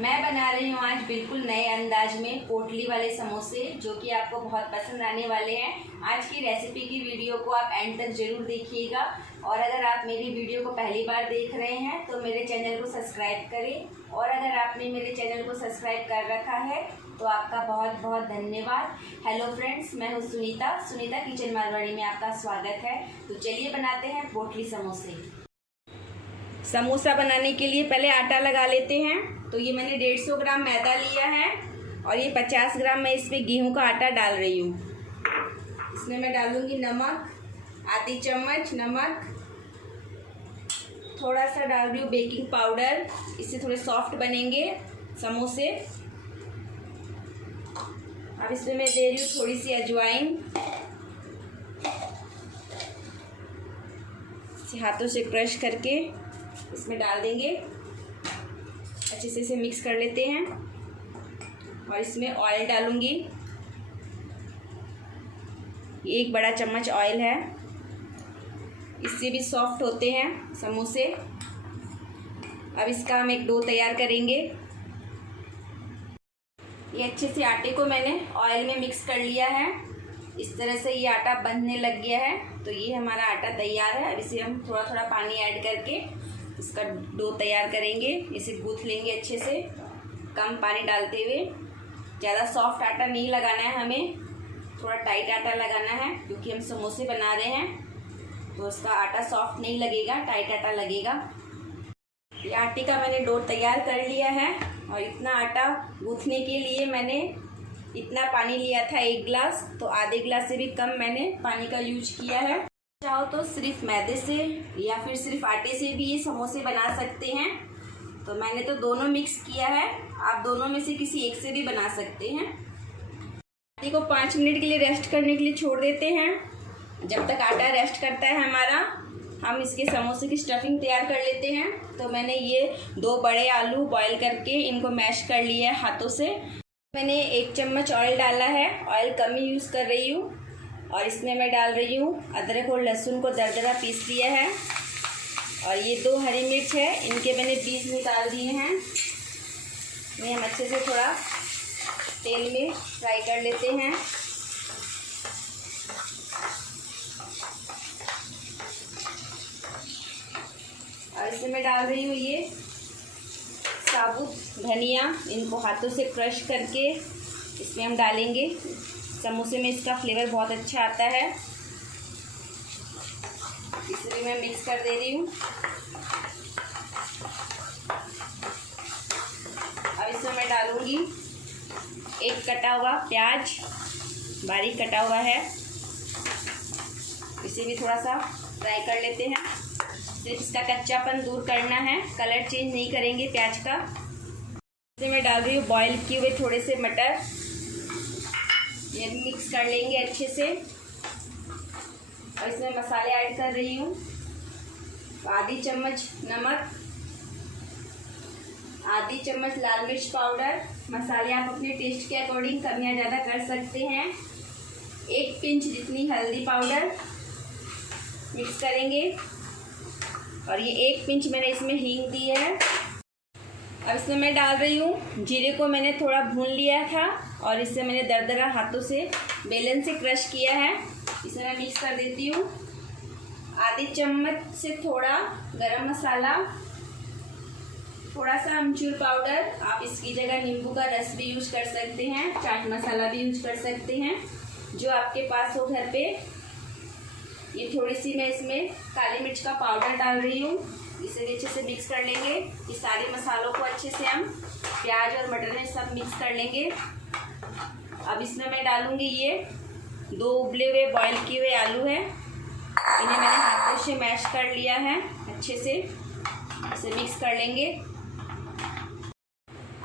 मैं बना रही हूँ आज बिल्कुल नए अंदाज में पोटली वाले समोसे, जो कि आपको बहुत पसंद आने वाले हैं। आज की रेसिपी की वीडियो को आप एंड तक जरूर देखिएगा। और अगर आप मेरी वीडियो को पहली बार देख रहे हैं तो मेरे चैनल को सब्सक्राइब करें, और अगर आपने मेरे चैनल को सब्सक्राइब कर रखा है तो आपका बहुत बहुत धन्यवाद। हेलो फ्रेंड्स, मैं हूँ सुनीता किचन मारवाड़ी में आपका स्वागत है। तो चलिए बनाते हैं पोटली समोसे। समोसा बनाने के लिए पहले आटा लगा लेते हैं। तो ये मैंने 150 ग्राम मैदा लिया है और ये 50 ग्राम मैं इसमें गेहूं का आटा डाल रही हूँ। इसमें मैं डालूंगी नमक, आधी चम्मच नमक, थोड़ा सा डाल रही हूँ बेकिंग पाउडर, इससे थोड़े सॉफ्ट बनेंगे समोसे। अब इसमें मैं दे रही हूँ थोड़ी सी अजवाइन, इसे हाथों से क्रश करके इसमें डाल देंगे। अच्छे से इसे मिक्स कर लेते हैं और इसमें ऑयल डालूंगी। ये 1 बड़ा चम्मच ऑयल है, इससे भी सॉफ्ट होते हैं समोसे। अब इसका हम एक डो तैयार करेंगे। ये अच्छे से आटे को मैंने ऑयल में मिक्स कर लिया है। इस तरह से ये आटा बंधने लग गया है। तो ये हमारा आटा तैयार है। अब इसे हम थोड़ा थोड़ा पानी ऐड करके इसका डो तैयार करेंगे। इसे गूँथ लेंगे अच्छे से, कम पानी डालते हुए। ज़्यादा सॉफ्ट आटा नहीं लगाना है हमें, थोड़ा टाइट आटा लगाना है, क्योंकि हम समोसे बना रहे हैं तो उसका आटा सॉफ्ट नहीं लगेगा, टाइट आटा लगेगा। ये आटे का मैंने डो तैयार कर लिया है। और इतना आटा गूँथने के लिए मैंने इतना पानी लिया था 1 गिलास, तो आधे गिलास से भी कम मैंने पानी का यूज किया है। चाहो तो सिर्फ मैदे से या फिर सिर्फ आटे से भी ये समोसे बना सकते हैं। तो मैंने तो दोनों मिक्स किया है, आप दोनों में से किसी एक से भी बना सकते हैं। आटे को 5 मिनट के लिए रेस्ट करने के लिए छोड़ देते हैं। जब तक आटा रेस्ट करता है हमारा, हम इसके समोसे की स्टफिंग तैयार कर लेते हैं। तो मैंने ये 2 बड़े आलू बॉईल करके इनको मैश कर लिया है हाथों से। मैंने 1 चम्मच ऑयल डाला है, ऑयल कम ही यूज़ कर रही हूँ। और इसमें मैं डाल रही हूँ अदरक और लहसुन को दरदरा पीस लिया है। और ये 2 हरी मिर्च है, इनके मैंने बीज निकाल दिए हैं। इन्हें हम अच्छे से थोड़ा तेल में फ्राई कर लेते हैं। और इसमें मैं डाल रही हूँ ये साबुत धनिया, इनको हाथों से क्रश करके इसमें हम डालेंगे। समोसे में इसका फ्लेवर बहुत अच्छा आता है, इसलिए मैं मिक्स कर दे रही हूँ। अब इसमें मैं डालूँगी 1 कटा हुआ प्याज, बारीक कटा हुआ है। इसे भी थोड़ा सा फ्राई कर लेते हैं। सिर्फ इसका कच्चापन दूर करना है, कलर चेंज नहीं करेंगे प्याज का। इसे मैं डाल रही हूँ बॉईल किए हुए थोड़े से मटर, ये भी मिक्स कर लेंगे अच्छे से। और इसमें मसाले ऐड कर रही हूँ। आधी चम्मच नमक, आधी चम्मच लाल मिर्च पाउडर। मसाले आप अपने टेस्ट के अकॉर्डिंग कम या ज़्यादा कर सकते हैं। 1 पिंच जितनी हल्दी पाउडर मिक्स करेंगे। और ये 1 पिंच मैंने इसमें हींग दी है। अब इसमें मैं डाल रही हूँ जीरे को मैंने थोड़ा भून लिया था और इससे मैंने दरदरा हाथों से बेलन से क्रश किया है। इसे मैं मिक्स कर देती हूँ। आधी चम्मच से थोड़ा गरम मसाला, थोड़ा सा अमचूर पाउडर, आप इसकी जगह नींबू का रस भी यूज कर सकते हैं, चाट मसाला भी यूज कर सकते हैं, जो आपके पास हो घर पे। ये थोड़ी सी मैं इसमें काली मिर्च का पाउडर डाल रही हूँ। इसे भी अच्छे से मिक्स कर लेंगे। ये सारे मसालों को अच्छे से हम प्याज और मटर में सब मिक्स कर लेंगे। अब इसमें मैं डालूंगी ये 2 उबले हुए बॉईल किए हुए आलू हैं, इन्हें मैंने हाथों से मैश कर लिया है अच्छे से। इसे मिक्स कर लेंगे।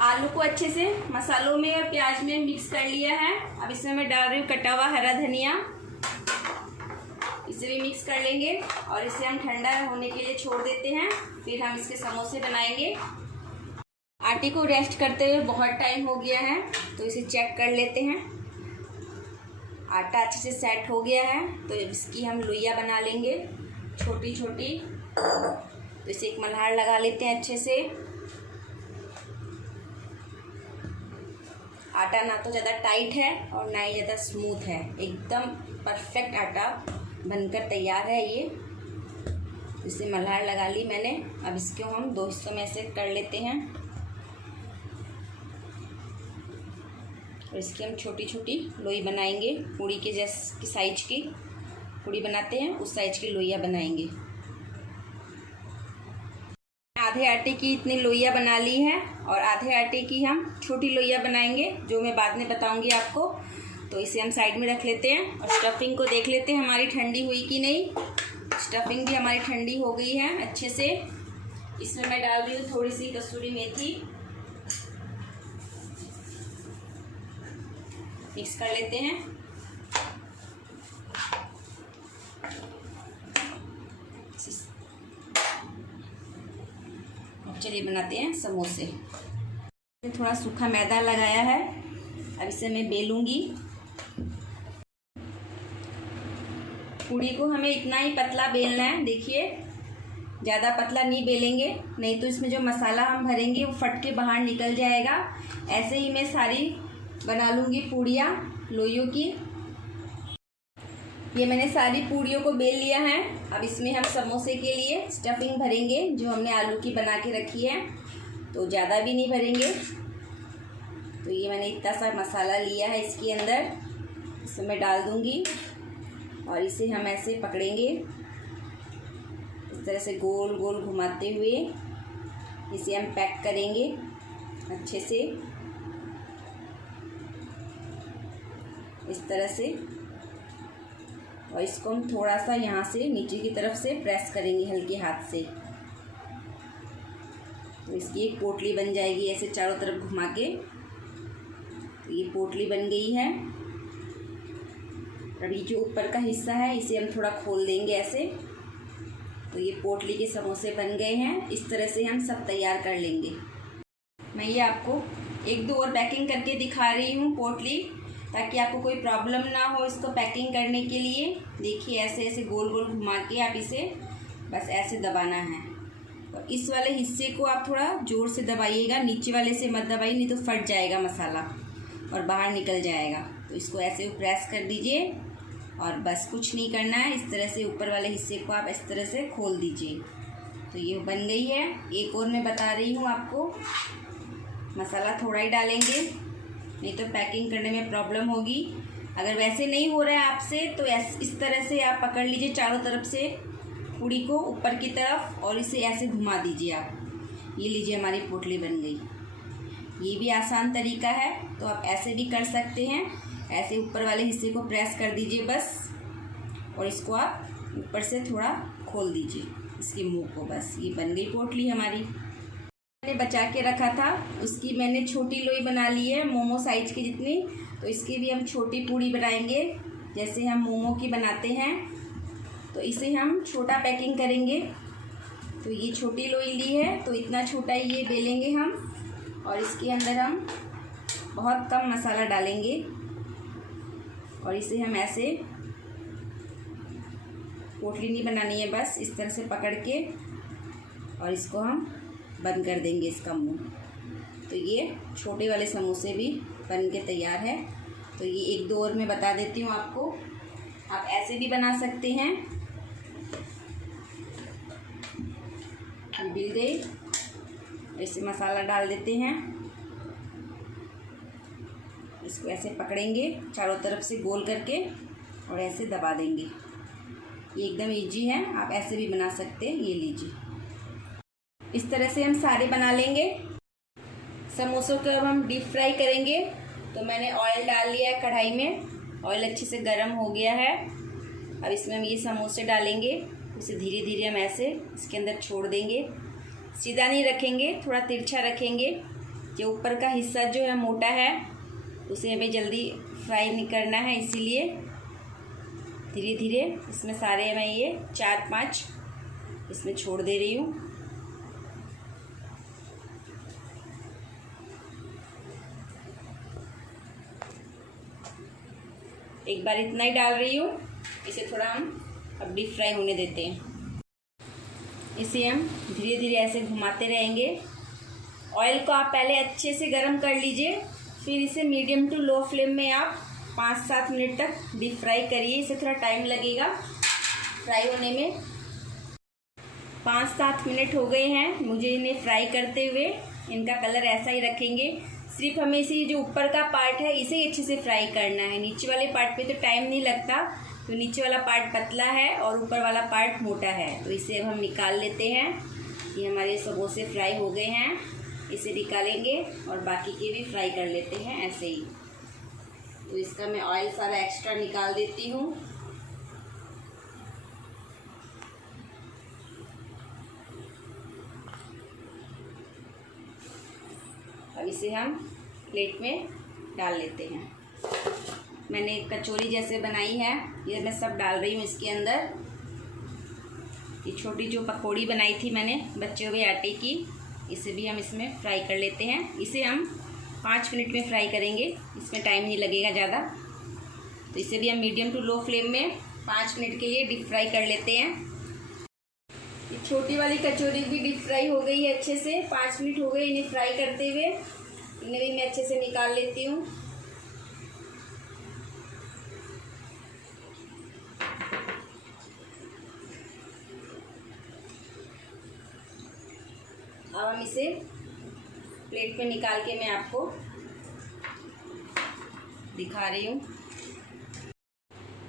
आलू को अच्छे से मसालों में और प्याज में मिक्स कर लिया है। अब इसमें मैं डाल रही हूँ कटा हुआ हरा धनिया, इसे भी मिक्स कर लेंगे। और इसे हम ठंडा होने के लिए छोड़ देते हैं, फिर हम इसके समोसे बनाएंगे। आटे को रेस्ट करते हुए बहुत टाइम हो गया है, तो इसे चेक कर लेते हैं। आटा अच्छे से सेट हो गया है, तो इसकी हम लोइयाँ बना लेंगे छोटी छोटी। तो इसे एक मल्हार लगा लेते हैं अच्छे से। आटा ना तो ज़्यादा टाइट है और ना ही ज़्यादा स्मूथ है, एकदम परफेक्ट आटा बनकर तैयार है ये। इसे मल्हार लगा ली मैंने। अब इसको हम 2 हिस्सों में से कर लेते हैं और इसकी हम छोटी छोटी लोई बनाएंगे। पूड़ी के जैसे साइज की पूड़ी बनाते हैं उस साइज की लोइयाँ बनाएंगे। आधे आटे की इतनी लोइयाँ बना ली हैं और आधे आटे की हम छोटी लोइयाँ बनाएंगे, जो मैं बाद में बताऊंगी आपको। तो इसे हम साइड में रख लेते हैं और स्टफिंग को देख लेते हैं हमारी ठंडी हुई कि नहीं। स्टफिंग भी हमारी ठंडी हो गई है अच्छे से। इसमें मैं डाल रही हूँ थोड़ी सी कसूरी मेथी, मिक्स कर लेते हैं। अब चलिए बनाते हैं समोसे। थोड़ा सूखा मैदा लगाया है, अब इसे मैं बेलूंगी। पूड़ी को हमें इतना ही पतला बेलना है, देखिए ज़्यादा पतला नहीं बेलेंगे, नहीं तो इसमें जो मसाला हम भरेंगे वो फट के बाहर निकल जाएगा। ऐसे ही मैं सारी बना लूँगी पूड़ियाँ लोइयों की। ये मैंने सारी पूड़ियों को बेल लिया है। अब इसमें हम समोसे के लिए स्टफिंग भरेंगे, जो हमने आलू की बना के रखी है। तो ज़्यादा भी नहीं भरेंगे। तो ये मैंने इतना सा मसाला लिया है इसके अंदर, इसे मैं डाल दूँगी और इसे हम ऐसे पकड़ेंगे, इस तरह से गोल गोल घुमाते हुए इसे हम पैक करेंगे अच्छे से, इस तरह से। और इसको हम थोड़ा सा यहाँ से नीचे की तरफ से प्रेस करेंगे हल्के हाथ से। तो इसकी एक पोटली बन जाएगी ऐसे चारों तरफ घुमा के। तो ये पोटली बन गई है। अब ये जो ऊपर का हिस्सा है इसे हम थोड़ा खोल देंगे ऐसे। तो ये पोटली के समोसे बन गए हैं। इस तरह से हम सब तैयार कर लेंगे। मैं ये आपको 1-2 और पैकिंग करके दिखा रही हूँ पोटली, ताकि आपको कोई प्रॉब्लम ना हो इसको पैकिंग करने के लिए। देखिए ऐसे ऐसे गोल गोल घुमा के आप इसे बस ऐसे दबाना है। और इस वाले हिस्से को आप थोड़ा ज़ोर से दबाइएगा, नीचे वाले से मत दबाइए, नहीं तो फट जाएगा मसाला और बाहर निकल जाएगा। तो इसको ऐसे प्रेस कर दीजिए और बस कुछ नहीं करना है। इस तरह से ऊपर वाले हिस्से को आप इस तरह से खोल दीजिए। तो ये बन गई है। एक और मैं बता रही हूँ आपको, मसाला थोड़ा ही डालेंगे, नहीं तो पैकिंग करने में प्रॉब्लम होगी। अगर वैसे नहीं हो रहा है आपसे तो इस तरह से आप पकड़ लीजिए चारों तरफ से पूड़ी को ऊपर की तरफ और इसे ऐसे घुमा दीजिए आप। ये लीजिए हमारी पोटली बन गई। ये भी आसान तरीका है, तो आप ऐसे भी कर सकते हैं। ऐसे ऊपर वाले हिस्से को प्रेस कर दीजिए बस, और इसको आप ऊपर से थोड़ा खोल दीजिए इसके मुंह को। बस ये बन गई पोटली हमारी। मैंने बचा के रखा था उसकी मैंने छोटी लोई बना ली है, मोमो साइज की जितनी। तो इसकी भी हम छोटी पूड़ी बनाएंगे जैसे हम मोमो की बनाते हैं। तो इसे हम छोटा पैकिंग करेंगे। तो ये छोटी लोई ली है, तो इतना छोटा ही ये बेलेंगे हम। और इसके अंदर हम बहुत कम मसाला डालेंगे और इसे हम ऐसे, पोटली नहीं बनानी है, बस इस तरह से पकड़ के और इसको हम बंद कर देंगे इसका मुंह। तो ये छोटे वाले समोसे भी बन के तैयार है। तो ये 1-2 और मैं बता देती हूँ आपको। आप ऐसे भी बना सकते हैं। बिल गए, ऐसे मसाला डाल देते हैं, इसको ऐसे पकड़ेंगे चारों तरफ से गोल करके और ऐसे दबा देंगे। ये एकदम इजी है, आप ऐसे भी बना सकते हैं। ये लीजिए, इस तरह से हम सारे बना लेंगे। समोसों को अब हम डीप फ्राई करेंगे। तो मैंने ऑयल डाल लिया है कढ़ाई में, ऑयल अच्छे से गर्म हो गया है। अब इसमें हम ये समोसे डालेंगे, इसे धीरे धीरे हम ऐसे इसके अंदर छोड़ देंगे। सीधा नहीं रखेंगे, थोड़ा तिरछा रखेंगे। जो ऊपर का हिस्सा जो है मोटा है उसे हमें जल्दी फ्राई नहीं करना है, इसीलिए धीरे धीरे इसमें सारे मैं ये 4-5 इसमें छोड़ दे रही हूँ। एक बार इतना ही डाल रही हूँ। इसे थोड़ा हम अब डीप फ्राई होने देते हैं। इसे हम धीरे धीरे ऐसे घुमाते रहेंगे। ऑयल को आप पहले अच्छे से गर्म कर लीजिए, फिर इसे मीडियम टू लो फ्लेम में आप 5-7 मिनट तक डीप फ्राई करिए। इसे थोड़ा टाइम लगेगा फ्राई होने में। 5-7 मिनट हो गए हैं मुझे इन्हें फ्राई करते हुए। इनका कलर ऐसा ही रखेंगे। सिर्फ हमें इसे जो ऊपर का पार्ट है इसे ही अच्छे से फ्राई करना है। नीचे वाले पार्ट पे तो टाइम नहीं लगता, तो नीचे वाला पार्ट पतला है और ऊपर वाला पार्ट मोटा है। तो इसे अब हम निकाल लेते हैं। ये हमारे समोसे फ्राई हो गए हैं, इसे निकालेंगे और बाकी के भी फ्राई कर लेते हैं ऐसे ही। तो इसका मैं ऑयल सारा एक्स्ट्रा निकाल देती हूँ। अब इसे हम प्लेट में डाल लेते हैं। मैंने कचौरी जैसे बनाई है, ये मैं सब डाल रही हूँ इसके अंदर। ये छोटी जो पकौड़ी बनाई थी मैंने बचे हुए आटे की, इसे भी हम इसमें फ्राई कर लेते हैं। इसे हम 5 मिनट में फ्राई करेंगे, इसमें टाइम नहीं लगेगा ज़्यादा। तो इसे भी हम मीडियम टू लो फ्लेम में 5 मिनट के लिए डीप फ्राई कर लेते हैं। ये छोटी वाली कचौरी भी डीप फ्राई हो गई है अच्छे से। 5 मिनट हो गए इन्हें फ्राई करते हुए। इन्हें भी मैं अच्छे से निकाल लेती हूँ। अब हम इसे प्लेट पे निकाल के मैं आपको दिखा रही हूँ।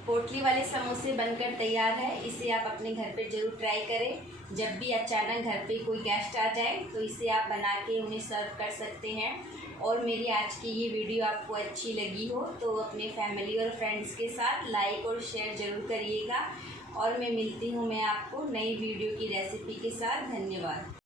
पोटली वाले समोसे बनकर तैयार है। इसे आप अपने घर पे ज़रूर ट्राई करें। जब भी अचानक घर पे कोई गेस्ट आ जाए तो इसे आप बना के उन्हें सर्व कर सकते हैं। और मेरी आज की ये वीडियो आपको अच्छी लगी हो तो अपने फैमिली और फ्रेंड्स के साथ लाइक और शेयर ज़रूर करिएगा। और मैं मिलती हूँ मैं आपको नई वीडियो की रेसिपी के साथ। धन्यवाद।